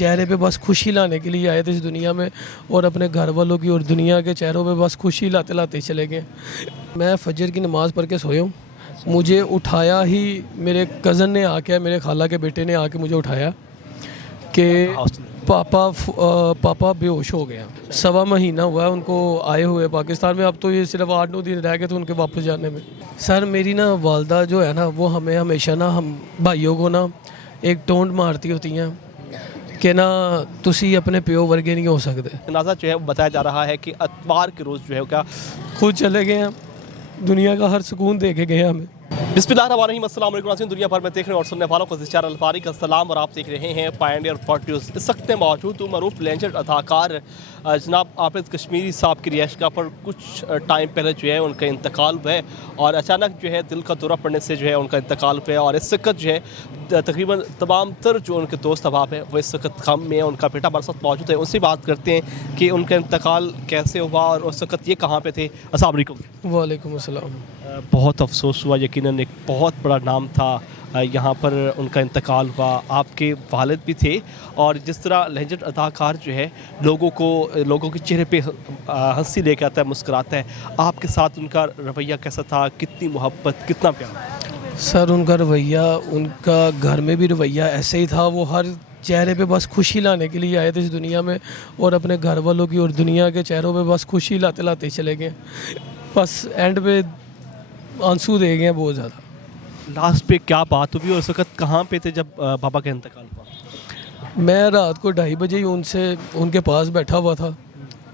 चेहरे पे बस खुशी लाने के लिए आए थे इस दुनिया में, और अपने घर वालों की और दुनिया के चेहरों पे बस खुशी लाते लाते चले गए। मैं फजर की नमाज़ पढ़ के सोया हूँ, मुझे उठाया ही मेरे कज़न ने आके, मेरे खाला के बेटे ने आके मुझे उठाया कि पापा बेहोश हो गया। सवा महीना हुआ है उनको आए हुए पाकिस्तान में, अब तो ये सिर्फ 8-9 दिन रह गए थे उनके वापस जाने में। सर मेरी ना वालदा जो है ना, वो हमें हमेशा ना, हम भाइयों को ना एक टोंट मारती होती हैं कि ना तुसी अपने प्यो वर्गे नहीं हो सकते। जनाजा जो है वो बताया जा रहा है कि अतवार के रोज़ जो है क्या खुद चले गए हैं, दुनिया का हर सुकून दे के गए हैं हमें। बिस्मिल्लाहिर्रहमानिर्रहीम, अस्सलाम वालेकुम नाज़रीन, दुनिया भर में देखने और सुनने वालों को ज़िचार अल्फारी का सलाम, और आप देख रहे हैं पायनियर न्यूज़। इस वक्त मौजूद हूँ मरूफ लेजेंड अदाकार जनाब आबिद कश्मीरी साहब की रिहाइश गाह पर। कुछ टाइम पहले जो है उनका इंतकाल हुआ है, और अचानक जो है दिल का दौरा पड़ने से जो है उनका इंतकाल हुआ है। और इस वक्त जो है तकरीबन तमाम तर जो उनके दोस्त अहबाब हैं वो इस वक्त गम में, उनका बेटा हमारे साथ मौजूद है, उनसे बात करते हैं कि उनका इंतकाल कैसे हुआ और उस वक्त ये कहाँ पे थे। अस्सलाम वालेकुम। वालेकुम अस्सलाम। बहुत अफसोस हुआ, यकीनन एक बहुत बड़ा नाम था यहाँ पर उनका इंतकाल हुआ। आपके वालिद भी थे, और जिस तरह लेजेंड अदाकार जो है लोगों के चेहरे पे हंसी लेके आता है, मुस्कुराता है, आपके साथ उनका रवैया कैसा था? कितनी मोहब्बत, कितना प्यार? सर उनका रवैया, उनका घर में भी रवैया ऐसे ही था। वो हर चेहरे पे बस खुशी लाने के लिए आए थे इस दुनिया में, और अपने घर वालों की और दुनिया के चेहरों पे बस खुशी लाते लाते चले गए। बस एंड पे आंसू दे गए बहुत ज़्यादा। लास्ट पे क्या बात हुई और उस वक्त कहाँ पे थे जब बाबा का इंतकाल हुआ? मैं रात को 2:30 बजे ही उनके पास बैठा हुआ था,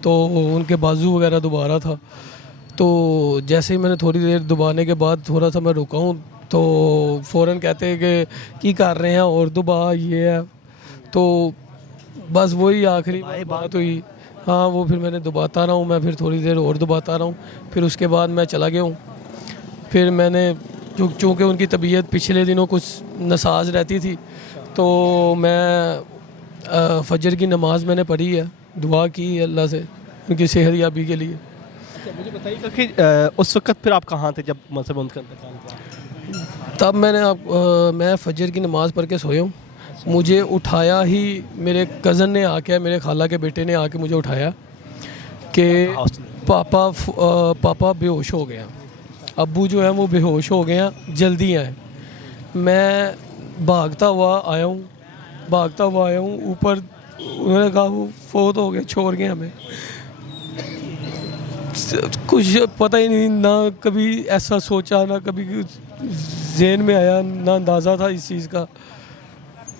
तो उनके बाजू वगैरह दुबारा था। तो जैसे ही मैंने थोड़ी देर दुबाने के बाद थोड़ा सा मैं रुका हूँ, तो फ़ौरन कहते हैं कि कर रहे हैं और दुबा ये है। तो बस वही आखिरी बात हुई। हाँ, वो फिर मैंने दुबाता रहा हूँ, मैं फिर थोड़ी देर और दुबाता रहा हूँ, फिर उसके बाद मैं चला गया हूँ। फिर मैंने चूँकि उनकी तबीयत पिछले दिनों कुछ नसाज रहती थी, तो मैं फजर की नमाज़ मैंने पढ़ी है, दुआ की है अल्लाह से उनकी सेहत याबी के लिए। मुझे बताइएगा कि उस वक्त फिर आप कहाँ थे जब मतलब उनका इंतकाल हुआ? तब मैं फजर की नमाज़ पढ़ के सोया हूँ, मुझे उठाया ही मेरे कज़न ने आके, मेरे खाला के बेटे ने आके मुझे उठाया कि पापा बेहोश हो गया, अब्बू जो है वो बेहोश हो गए हैं, जल्दी आए। मैं भागता हुआ आया हूँ ऊपर। उन्होंने कहा वो फोत हो गए, छोड़ गए हमें। कुछ पता ही नहीं, ना कभी ऐसा सोचा, ना कभी ज़हन में आया, ना अंदाज़ा था इस चीज़ का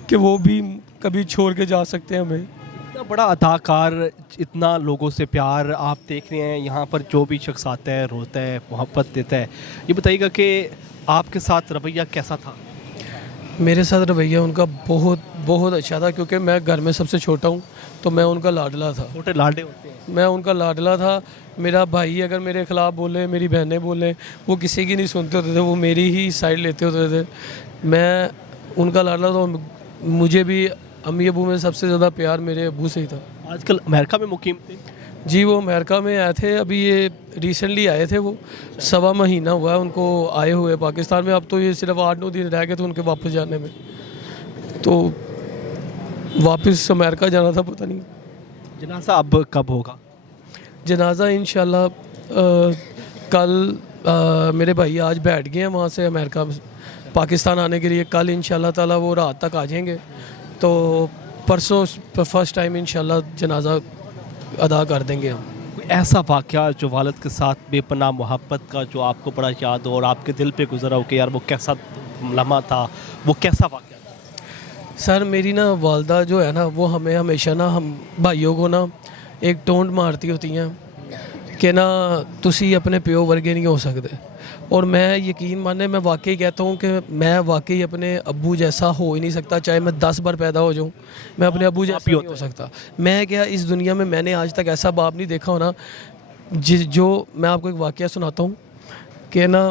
कि वो भी कभी छोड़ के जा सकते हैं हमें। इतना बड़ा अदाकार, इतना लोगों से प्यार, आप देख रहे हैं यहाँ पर जो भी शख्स आता है रोता है, मोहब्बत देता है। ये बताइएगा कि आपके साथ रवैया कैसा था? मेरे साथ रवैया उनका बहुत बहुत अच्छा था, क्योंकि मैं घर में सबसे छोटा हूँ, तो मैं उनका लाडला था। छोटे लाडले होते हैं। मैं उनका लाडला था। मेरा भाई अगर मेरे ख़िलाफ़ बोले, मेरी बहनें बोले, वो किसी की नहीं सुनते होते थे, वो मेरी ही साइड लेते होते थे। मैं उनका लाडला था। मुझे भी अम्मी अबू में सबसे ज़्यादा प्यार मेरे अबू से ही था। आजकल अमेरिका में मुकीम थे? जी, वो अमेरिका में आए थे, अभी ये रिसेंटली आए थे। वो सवा महीना हुआ है उनको आए हुए पाकिस्तान में, अब तो ये सिर्फ 8-9 दिन रह गए थे उनके वापस जाने में। तो वापस अमेरिका जाना था, पता नहीं जनाजा अब कब होगा? जनाजा इंशाल्लाह कल। मेरे भाई आज बैठ गए हैं वहाँ से अमेरिका पाकिस्तान आने के लिए। कल इंशाल्लाह ताला वो रात तक आ जाएंगे, तो परसों फर्स्ट टाइम इंशाल्लाह जनाजा अदा कर देंगे हम। कोई ऐसा वाक़या जो वालिद के साथ बेपनाह मोहब्बत का, जो आपको बड़ा याद हो और आपके दिल पे गुजरा हो कि यार वो कैसा लम्हा था, वो कैसा वाक़या था? सर मेरी ना वालदा जो है ना, वो हमें हमेशा ना, हम भाइयों को ना एक टोंट मारती होती हैं कि ना तुसी अपने प्यो वर्गे नहीं हो सकते। और मैं यकीन माने, मैं वाकई कहता हूँ कि मैं वाकई अपने अब्बू जैसा हो ही नहीं सकता, चाहे मैं 10 बार पैदा हो जाऊँ, मैं अपने अब्बू जैसा नहीं हो सकता। मैं क्या, इस दुनिया में मैंने आज तक ऐसा बाप नहीं देखा होना। जो मैं आपको एक वाकया सुनाता हूँ कि ना,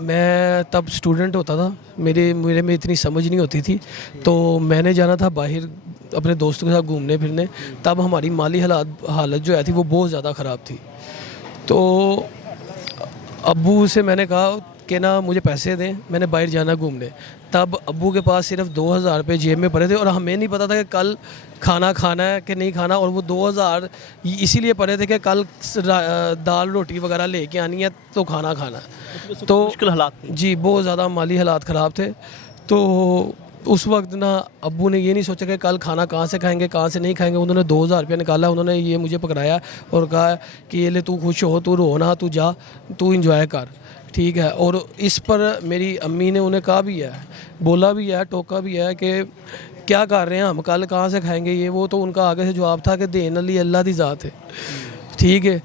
मैं तब स्टूडेंट होता था, मेरे में इतनी समझ नहीं होती थी, तो मैंने जाना था बाहर अपने दोस्तों के साथ घूमने फिरने। तब हमारी माली हालत जो है थी वो बहुत ज़्यादा ख़राब थी। तो अब्बू से मैंने कहा कि ना मुझे पैसे दें, मैंने बाहर जाना घूमने। तब अब्बू के पास सिर्फ 2000 रुपये जेब में पड़े थे और हमें नहीं पता था कि कल खाना खाना है कि नहीं खाना, और वो 2000 इसीलिए पड़े थे कि कल दाल रोटी वगैरह लेके आनी है तो खाना खाना है। तो मुश्किल हालात थे। जी बहुत ज़्यादा माली हालात ख़राब थे। तो उस वक्त ना अब्बू ने ये नहीं सोचा कि कल खाना कहाँ से खाएंगे कहाँ से नहीं खाएंगे। उन्होंने 2000 रुपये निकाला, उन्होंने ये मुझे पकड़ाया और कहा कि ये ले, तू खुश हो, तू रो ना, तू जा, तू इंजॉय कर, ठीक है। और इस पर मेरी अम्मी ने उन्हें कहा भी है, बोला भी है, टोका भी है कि क्या कर रहे हैं हम, कल कहाँ से खाएंगे ये वो। तो उनका आगे से जवाब था कि देन अली अल्लाह दी ज़ात है, ठीक है,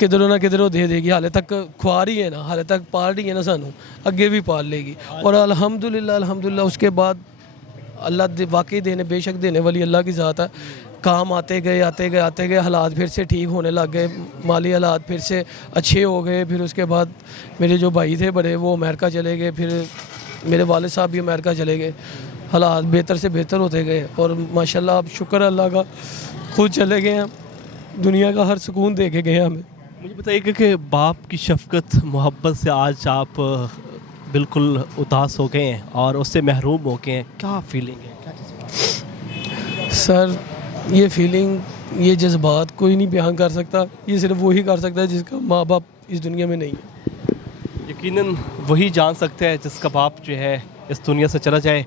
किधरों ना किधरों दे देगी, हाले तक खुआ रही है ना, हाले तक पाल रही है ना सानू, अगे भी पाल लेगी। और अल्हम्दुलिल्लाह उसके बाद अल्लाह वाकई देने, बेशक देने वाली अल्लाह की ज़ात है। काम आते गए हालात फिर से ठीक होने लग गए, माली हालात फिर से अच्छे हो गए। फिर उसके बाद मेरे जो भाई थे बड़े, वो अमेरिका चले गए, फिर मेरे वालिद साहब भी अमेरिका चले गए, हालात बेहतर से बेहतर होते गए। और माशाल्लाह अब शुक्र अल्लाह का, खुद चले गए हैं, दुनिया का हर सुकून दे के गए हमें। मुझे बताइए कि बाप की शफ़क़त मोहब्बत से आज आप बिल्कुल उदास हो गए हैं और उससे महरूम हो गए हैं, क्या फीलिंग है, क्या जज्बात? सर ये फीलिंग, ये जज्बात कोई नहीं बयान कर सकता, ये सिर्फ वही कर सकता है जिसका माँ बाप इस दुनिया में नहीं है। यकीनन वही जान सकते हैं जिसका बाप जो है इस दुनिया से चला जाए।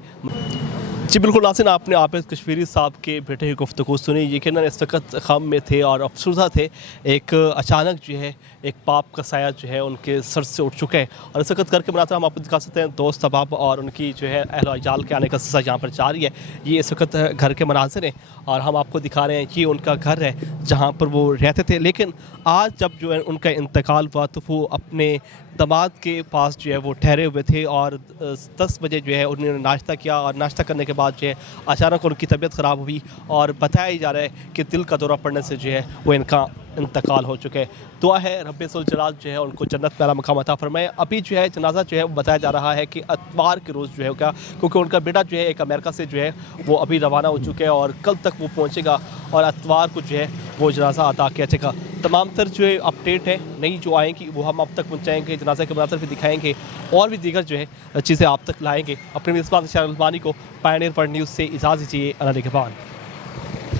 जी बिल्कुल नाज़रीन, आपने आबिद कश्मीरी साहब के बेटे की गुफ्तगू सुनी। यकीनन इस वक्त गम में थे और अफसरदा थे। एक अचानक जो है एक बाप का साया जो है उनके सर से उठ चुका है और इस वक्त घर के मनाज़र हम आपको दिखा सकते हैं, दोस्त अहबाब और उनकी जो है अहल अयाल के आने का सिलसिला यहाँ पर जारी है। ये इस वक्त घर के मनाज़र हैं और हम आपको दिखा रहे हैं कि उनका घर है जहाँ पर वो रहते थे। लेकिन आज जब जो है उनका इंतकाल हुआ तो वो अपने दामाद के पास जो है वो ठहरे हुए थे और 10 बजे जो है उन्होंने नाश्ता किया और नाश्ता करने के बाद जो है अचानक उनकी तबीयत ख़राब हुई और बताया जा रहा है कि दिल का दौरा पड़ने से जो है वो इनका इंतकाल हो चुका है। दुआ है रब्बे सुल जलाल जो है उनको जन्नत में आला मकाम अता फरमाए। अभी जो है जनाजा जो है वो बताया जा रहा है कि इतवार के रोज़ जो है क्या, क्योंकि उनका बेटा जो है एक अमेरिका से जो है वो अभी रवाना हो चुके हैं और कल तक वो पहुँचेगा और इतवार को जो है वो जनाजा अदा किया जाएगा। तमाम तर जो है अपडेट है नई जो आएंगी वो हम आप तक पहुँचाएँगे, जनाजा के मनाज़र भी दिखाएँगे और भी दीगर जो है चीज़ें आप तक लाएँगे। अपने मेज़बान शाहरुख को पायनियर पर न्यूज़ से इजाज़त दीजिए। अल्लाह के बाद।